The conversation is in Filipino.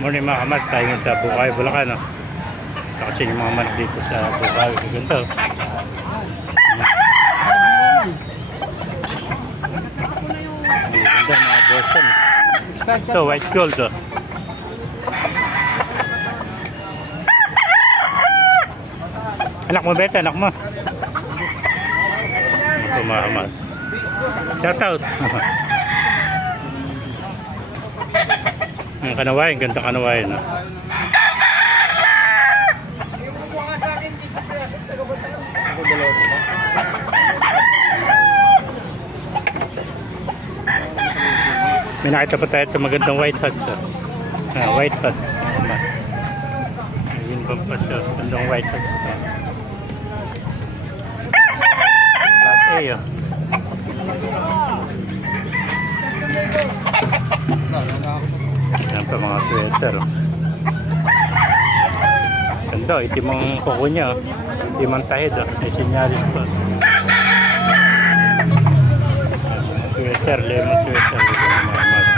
Morning mga kamas, tayo nga sa Bukawi, Bulacan. Kasi yung mga manok dito sa Bukawi, ganito. Ganda mga Boston. Ito, white gold. Oh. Anak mo, Beta, anak mo. Ito mga kamas. Shout out. Ang kanawain, ganda kanawain. No? May nakita pa tayo ito magandang white hats. White hats. Ayun pa pa siya. Magandang white hats. Class A. Oh. Yan pa mga sweater. Ganda, itim ang kuko niya. Itim ang tahid. May sinyalis pa. Sweater, lemon sweater. Mga mas.